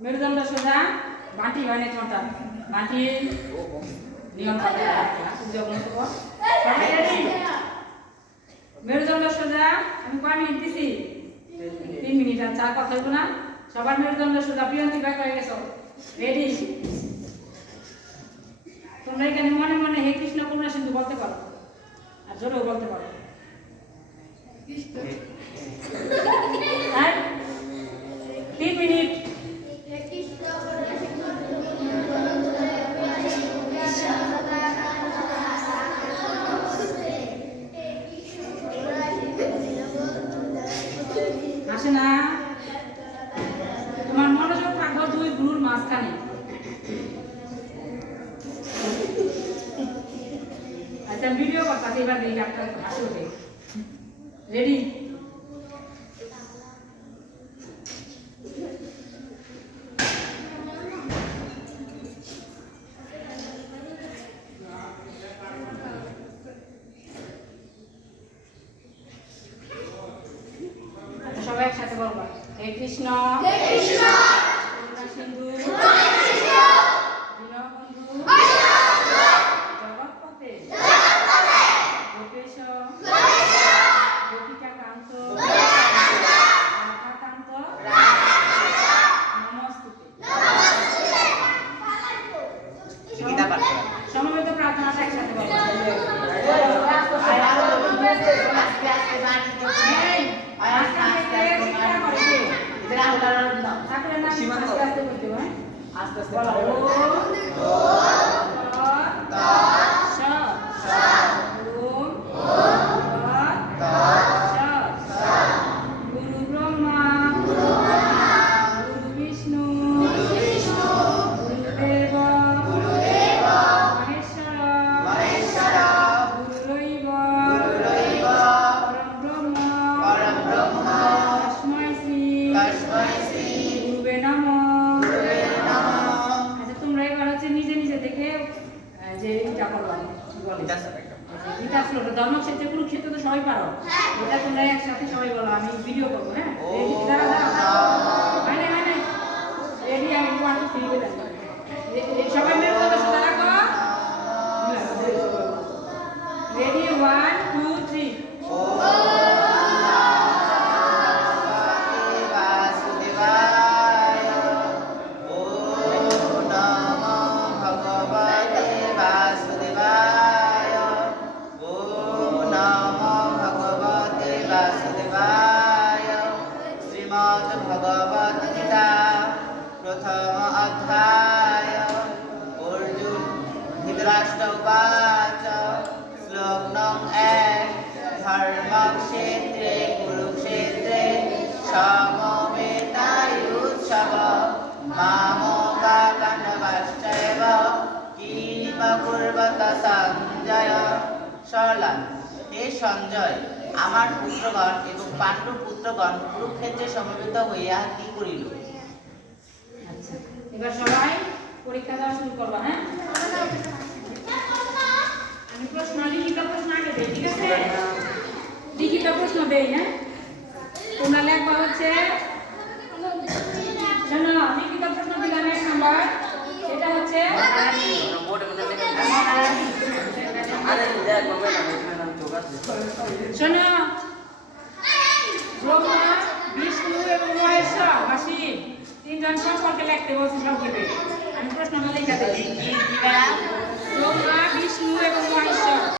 মেরুদণ্ড সোজা বাটি হয় না তোমারটা বাটি নিয়ম করে যখন তো সবাই রেডি মেরুদণ্ড সোজা আমি কয় মিনিট দিছি 3 মিনিট আর চার কথা হইব না সবার মেরুদণ্ড সোজা প্রিয়ন্তি ভাই হয়ে গেছো রেডি তোমরা এখানে মনে মনে হে কৃষ্ণ করুণা সিন্ধু বলতে পারো আর জোরেও বলতে পারো আর 3 মিনিট আসে না তোমার মনোযোগ থাকবো দুই গুরুর মাঝখানে আচ্ছা ভিডিও কথা এবার দেখি আপনার হাসি ওঠে রেডি সবাই একসাথে বলবো হে কৃষ্ণ করুণা সিন্ধু দীনবন্ধু জগৎপতে গোপেশ গোপিকাকান্ত রাধাকান্ত নমস্তুতে সমবেত প্রার্থনাটা একসাথে বলবো আস্তে আস্তে গুরু ব্রহ্মা গুরু বিষ্ণু গুরুদেব মহেশ্বর গুরুরৈব পরম ব্রহ্ম তস্मै শ্রী গুরুবে নমঃ নিজে নিজে দেখে যে এটা করলাম গীতা শ্লোক ধর্মক্ষেত্রে কুরুক্ষেত্রে তো সবাই পারো এটা তোমরা একসাথে সবাই বলো আমি ভিডিও করবো হ্যাঁ রেডি আমি 1 2 3 বলে সবাই মেরুদণ্ড সোজা রাখো রেডি 1 2 3 भगवद्गीता प्रथम अध्याय अर्जुन धृतराष्ट्र उवाच श्लोक नং 1 धर्मक्षेत्रे कुरुक्षेत्रे समवेतायुत्सवः मामका पाण्डवाश्चैव किम कुर्वत सञ्जय सरला হে সঞ্জয় আমার পুত্রগণ এবং পাণ্ডু পুত্রগণ কুরুক্ষেত্রে সমবেত হইয়া কি করিল আচ্ছা এবার সবাই পরীক্ষা দেওয়া শুরু করবা হ্যাঁ আমি প্রশ্ন লিখিত প্রশ্ন আগে দেই ঠিক আছে লিখিত প্রশ্ন দেই হ্যাঁ তোমরা লেখবা হচ্ছে শোনো লিখিত প্রশ্ন দিলাম 1 নাম্বার এটা হচ্ছে শোনো ব্রহ্মা বিষ্ণু এবং মহেশ্বর মাসি তিনজন সম্পর্কে লিখতে বলছি সংক্ষেপে আমি প্রশ্নটা